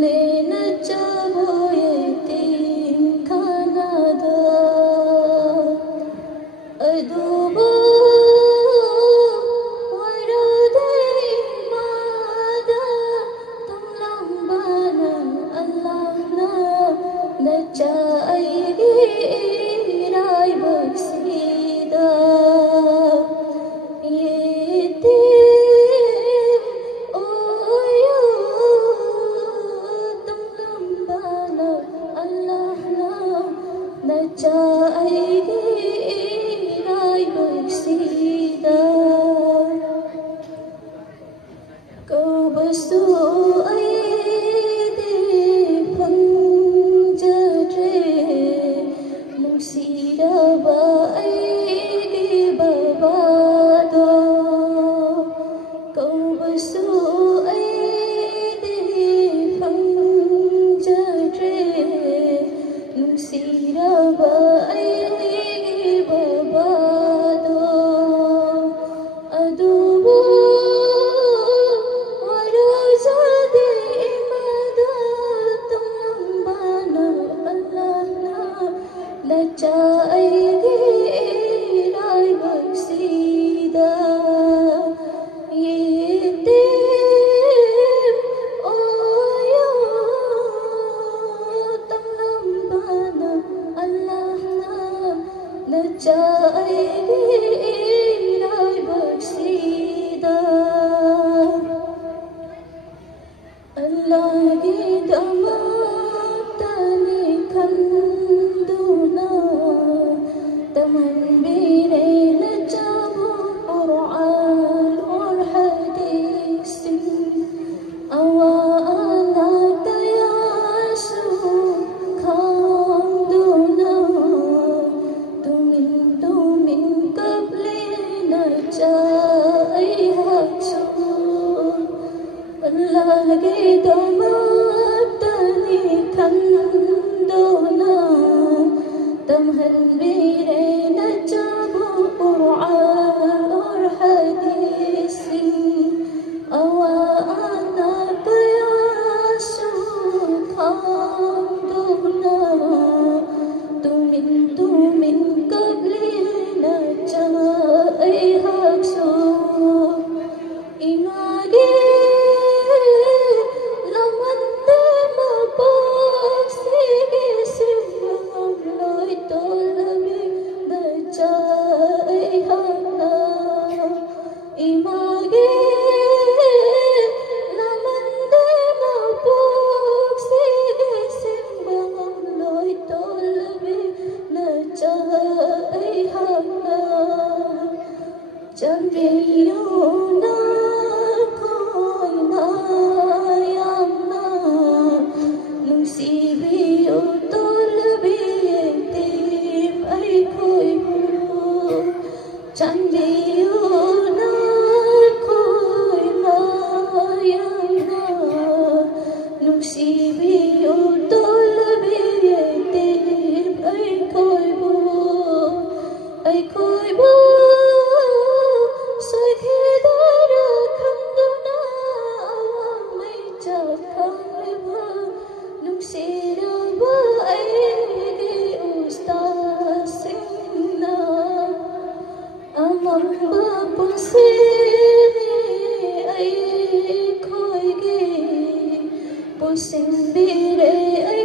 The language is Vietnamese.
लेना चाहो यतीम खाना दा अदूबो वरदे मादा तुम लंबाना अल्लाह ना नचाएगी राय बख्शीदा नचाएगी राय बख्शीदा कौबसु अयदे फंजरे नुसीराबा अयदे बबादो कौबसु अयदे फंजरे नुसीराबा अयदे बबादो अदूबो वरज़ादे इमादा तुम लंबाना अल्लाह ना नचाएगी राय बख्शीदा नचाएगी राय बख्शीदा अल्लाह की दमातने खंदुना तमन मेरे नचाबो कुरान और हदीस अवाना तयासु खांदुना तुमिन कबले नचाएहा अल्लाह के दमातने खंदोना तमहन मेरे नचाबो कुरान और हदीस अवाना तयासु खांदोना तुमिन कबले नचाएहा इमागे image lamande mapok sige simbang loy tolbe na chai hamna jambiyo na koi na yamna nungsibiyo tolbe yetim ay koi buru jambiyo Pusing diri